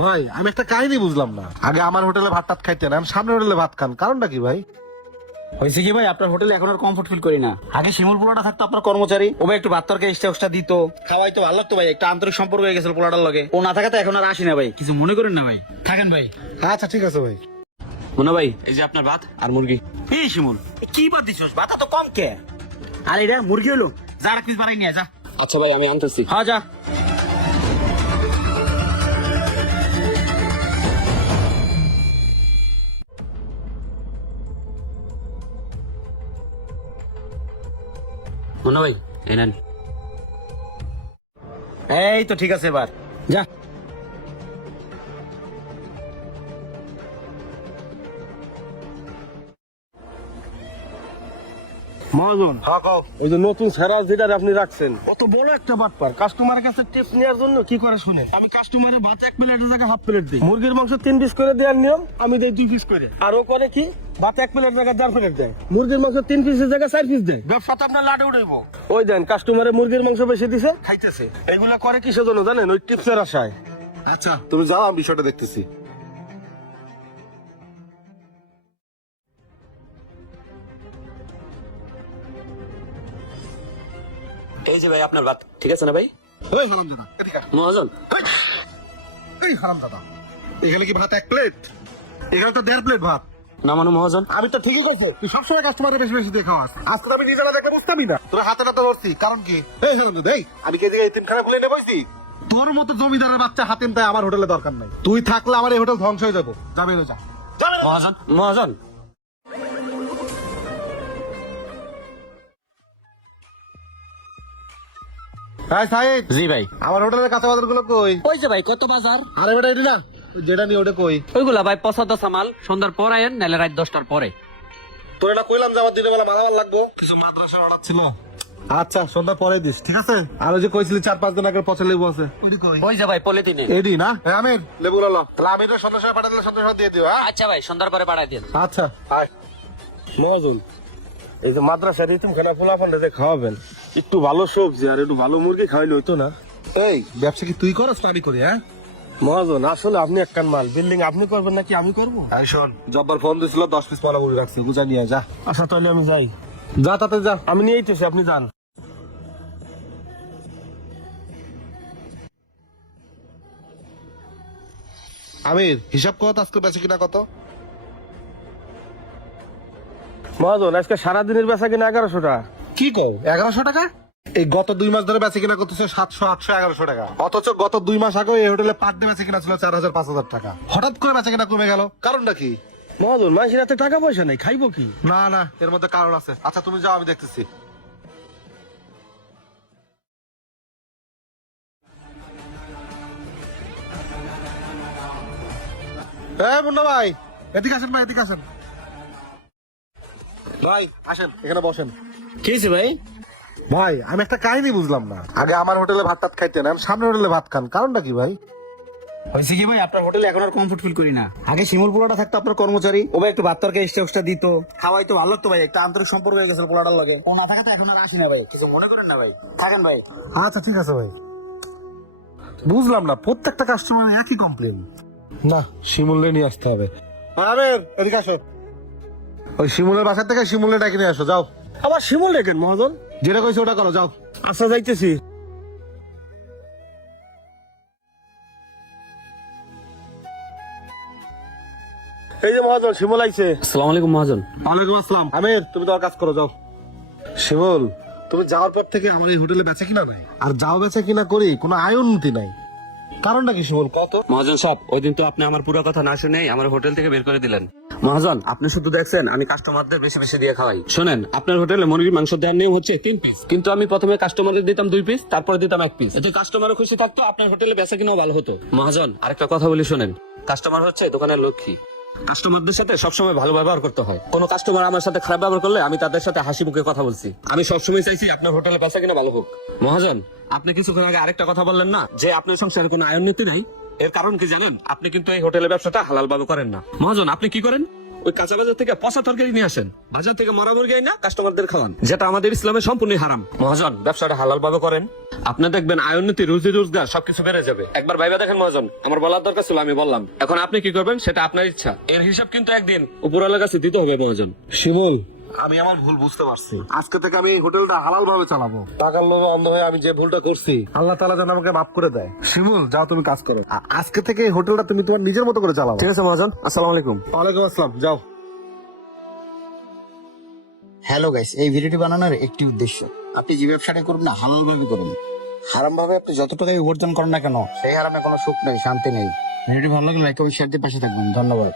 ভাই আমি একটা কাহিনী বুঝলাম না, আগে আমার হোটেলে ভাত টাত খাইতেন, এখন সামনে হোটেলে ভাত খান, কারণটা কি ভাই? হয়েছে কি ভাই, আপনার হোটেলে এখন আর কমফোর্ট ফিল করি না। আগে শিমুল পোলাটা থাকতো আপনার কর্মচারী, ও ভাই একটু ভাত তরকারি এক্সট্রা দিত, খাওয়াই তো ভালো লাগতো ভাই, একটা আন্তরিক সম্পর্ক হয়ে গেছিল পোলাটার লগে। ও না থাকাতে এখন আর আসি না ভাই, কিছু মনে করেন না ভাই, থাকেন ভাই। আচ্ছা ঠিক আছে ভাই। মনে ভাই এই যে আপনার ভাত আর মুরগি। এই শিমুল কি ভাত দিছস, ভাত তো কম কে? আর এটা মুরগি হলো, যা আর পিস বাড়াই নিয়ে যা। আচ্ছা ভাই আমি আনতেছি। হ্যাঁ যা। মনে ভাই এনেন। এই তো ঠিক আছে, এবার যা। মহাজন, হ্যাঁ কও। ওই যে নতুন সেরা যেটা আপনি রাখছেন, কত বড় একটা বাটপার। কাস্টমারের কাছে টিপস নেওয়ার জন্য কি করে শুনেন, আমি কাস্টমারের ভাত 1 প্লেটের জায়গায় হাফ প্লেট দিই, মুরগির মাংস 3 পিস করে দেওয়ার নিয়ম, আমি দেই 2 পিস করে। আর ও করে কি, ভাত 1 প্লেটের জায়গায় 4 প্লেট দেয়, মুরগির মাংস 3 পিসের জায়গায় 4 পিস দেয়। ব্যবসাতে আপনার লাটে উঠাইব। ওই দেন কাস্টমারে মুরগির মাংস বেশি দিছে, খাইতেছে। এগুলা করে কিসের জন্য জানেন? ওই টিপসের আশায়। আচ্ছা তুমি যাও, আমি বিষয়টা দেখতেছি। এই যে ভাই আপনার ভাত ঠিক আছে না ভাই? ওই হারামজাদা, এদিকে আয়। মহাজন এই হারামজাদা, এখানে কি ভাত 1 প্লেট? এখানে তো 1.5 প্লেট ভাত। না মানু মহাজন, আমি তো ঠিকই কইছি, তুই সবসময় কাস্টমারের বেশি বেশি দিয়ে খাওয়াস। আজকে তো আমি নিজে না দেখলে বুঝতামই না, তোর হাতে নাতে ধরছি, কারণ কি? এই হারামজাদা, এই আমি কি এতিম খানা খুলে নিয়ে বসছি? তোর মতো জমিদারের বাচ্চা হাতিম তাই আমার হোটেলে দরকার নাই। তুই থাকলে আমার এই হোটেল ধ্বংস হয়ে যাবো। যাবে যা। মহাজন, মহাজন হ্যাঁ সাহেব, জি ভাই। আমার হোটেলের কাঁচা বাজার গুলো কই? ওই যে ভাই কত বাজার? আরে বেটা এটি না, যেটা নিয়ে ওটা কই? ওইগুলা ভাই পছন্দ সামাল, সন্ধ্যার পর আয়েন, নাহলে রাত 10টার পরে। তোর এটা কইলাম যে আমার দিনের বেলা মালামাল লাগবো, কিছু মাদ্রাসার অর্ডার ছিল। আচ্ছা সন্ধ্যা পরে দিস, ঠিক আছে? আর ওই যে কইছিলি 4-5 দিন আগের পচা লেবু আছে, ওইটি কই? ওই যে ভাই পলিথিনে। এডি না? হ্যাঁ আমির, লেবুগুলো ল। তাহলে আমির সন্ধ্যা সময় পাঠালে সন্ধ্যা সময় দিয়ে দিও, হ্যাঁ? আচ্ছা ভাই, সন্ধ্যার পরে পাঠাই দেন। আচ্ছা আয়। মহাজন, এই যে মাদ্রাসার ইতিম খানা ফুলাফান্ডে যে খাওয়াবেন, একটু ভালো সবজি আর একটু ভালো মুরগি খাওয়াইলে হইতো না? এই ব্যবসা কি তুই করস না আমি করি? হ্যাঁ মহাজন, আসলে আপনি এক কান মাল, বিল্ডিং আপনি করবেন নাকি আমি করবো? এই শোন, জব্বার ফোন দিছিল 10 পিস পলা মুড়ি রাখছি, বুঝা নিয়ে যা। আচ্ছা তাহলে আমি যাই। যা তাতে যা। আমি নিয়ে আইতেছি, আপনি যান। আমির হিসাব কত আজকে বেচে কিনা কত? মহাজন, আজকে সারাদিনের বেচা কিনা 1100 টাকা। কি কও 1100 টাকা? এই গত 2 মাস ধরে বেচে কিনা করতেছে 700, 800, 1100 টাকা। অথচ গত 2 মাস আগে এই হোটেলে পার ডে বেচে কিনা ছিল 4000, 5000 টাকা। হঠাৎ করে বেচে কিনা কমে গেল, কারণটা কি? মহাজন, মানুষের হাতে টাকা পয়সা নেই, খাইবো কি? না না, এর মধ্যে কারণ আছে। আচ্ছা তুমি যাও, আমি দেখতেছি। এই মুন্না ভাই, এদিকে আসেন ভাই, এদিকে আসেন ভাই, আসেন এখানে বসেন। কি হয়েছে ভাই? ভাই আমি একটা কাহিনী বুঝলাম না, আগে আমার হোটেলে ভাত টাত খাইতেন, এখন সামনে হোটেলে ভাত খান, কারণটা কি ভাই? হয়েছে কি ভাই, আপনার হোটেলে এখন আর কমফোর্ট ফিল করি না। আগে শিমুল পোলাটা থাকতো আপনার কর্মচারী, ও ভাই একটু ভাত তরকারি এক্সট্রা দিত, খাওয়াই তো ভালো লাগতো ভাই, একটা আন্তরিক সম্পর্ক হয়ে গেছিল পোলাটার লগে। ও না থাকাতে এখন আর আসি না ভাই, কিছু মনে করেন না ভাই, থাকেন ভাই। আচ্ছা ঠিক আছে ভাই। বুঝলাম না, প্রত্যেকটা কাস্টমার একই কমপ্লেন। না, শিমুলে নিয়ে আসতে হবে। আরে এদিকে আসো, ওই শিমুলের বাসা থেকে শিমুলে ডাকে নিয়ে আসো, যাও। আবার শিমুল রেখেন মহাজন। যেটা কইছে ওটা করো, যাও। আচ্ছা যাইতেছি। এই যে মহাজন, শিমুল আইছে। আসসালামু আলাইকুম মহাজন। ওয়ালাইকুম আসসালাম। আমির তুমি তোমার কাজ করো, যাও। শিমুল, তুমি যাওয়ার পর থেকে আমার এই হোটেলে বেচা কিনা নাই, আর যাও বেচা কিনা করি কোনো আয় উন্নতি নাই, কারণটা কি শিমুল কত? মহাজন সাহেব, ওই দিন তো আপনি আমার পুরো কথা না শুনেই আমার হোটেল থেকে বের করে দিলেন। মহাজন, আপনি শুধু দেখছেন আমি কাস্টমারদের বেশি বেশি দিয়ে খাওয়াই। শোনেন, আপনার হোটেলে মুরগির মাংস দেওয়ার নিয়ম হচ্ছে 3 পিস, কিন্তু আমি প্রথমে কাস্টমারদের দিতাম 2 পিস, তারপরে দিতাম 1 পিস। এতে কাস্টমারও খুশি থাকতো, আপনার হোটেলে বেচা কিনাও ভালো হতো। মহাজন, আরেকটা কথা বলি শোনেন, কাস্টমার হচ্ছে দোকানের লক্ষ্মী। কাস্টমারদের সাথে সবসময় ভালো ব্যবহার করতে হয়। কোন কাস্টমার আমার সাথে খারাপ ব্যবহার করলে আমি তাদের সাথে হাসি মুখে কথা বলছি। আমি সবসময় চাইছি আপনার হোটেলে বেচা কিনা ভালো হোক। মহাজন, আপনি কিছুক্ষণ আগে আরেকটা কথা বললেন না যে আপনার সংসারে কোনো আয় উন্নতি নাই, এর কারণ কি জানেন? আপনি কিন্তু এই হোটেলের ব্যবসাটা হালাল ভাবে করেন না। মহাজন, আপনি কি করেন? ওই কাঁচা বাজার থেকে পচা তরকারি নিয়ে আসেন, বাজার থেকে মরা মুরগি না কাস্টমারদের খাওয়ান, যেটা আমাদের ইসলামে সম্পূর্ণ হারাম। মহাজন, ব্যবসাটা হালাল ভাবে করেন, আপনি দেখবেন আয় উন্নতি, রুজি রোজগার সবকিছু বেড়ে যাবে। একবার ভাইবা দেখেন মহাজন, আমার বলার দরকার ছিল, আমি বললাম। এখন আপনি কি করবেন সেটা আপনার ইচ্ছা, এর হিসাব কিন্তু একদিন উপরওয়ালার কাছে দিতে হবে মহাজন। শিমুল, আমি আমার ভুল বুঝতে পারছি। আজকে থেকে আমি এই হোটেলটা হালাল ভাবে চালাবো। টাকার লোভে অন্ধ হয়ে আমি যে ভুলটা করছি, আল্লাহ তাআলা যেন আমাকে মাফ করে দেয়। শিমুল, যাও তুমি কাজ করো। আজকে থেকে এই হোটেলটা তুমি তোমার নিজের মতো করে চালাও। ঠিক আছে মহাজন, আসসালামু আলাইকুম। ওয়ালাইকুম আসসালাম, যাও। হ্যালো গাইস, এই ভিডিওটি বানানোর একটি উদ্দেশ্য, আপনি যে ব্যবসাটা করুন না হালাল ভাবে করুন। হারাম ভাবে আপনি যত টাকাই উপার্জন করেন না কেন, সেই হারামে কোনো সুখ নেই, শান্তি নেই। ভিডিওটি ভালো লাগলে লাইক ও শেয়ার দিয়ে পাশে থাকবেন। ধন্যবাদ।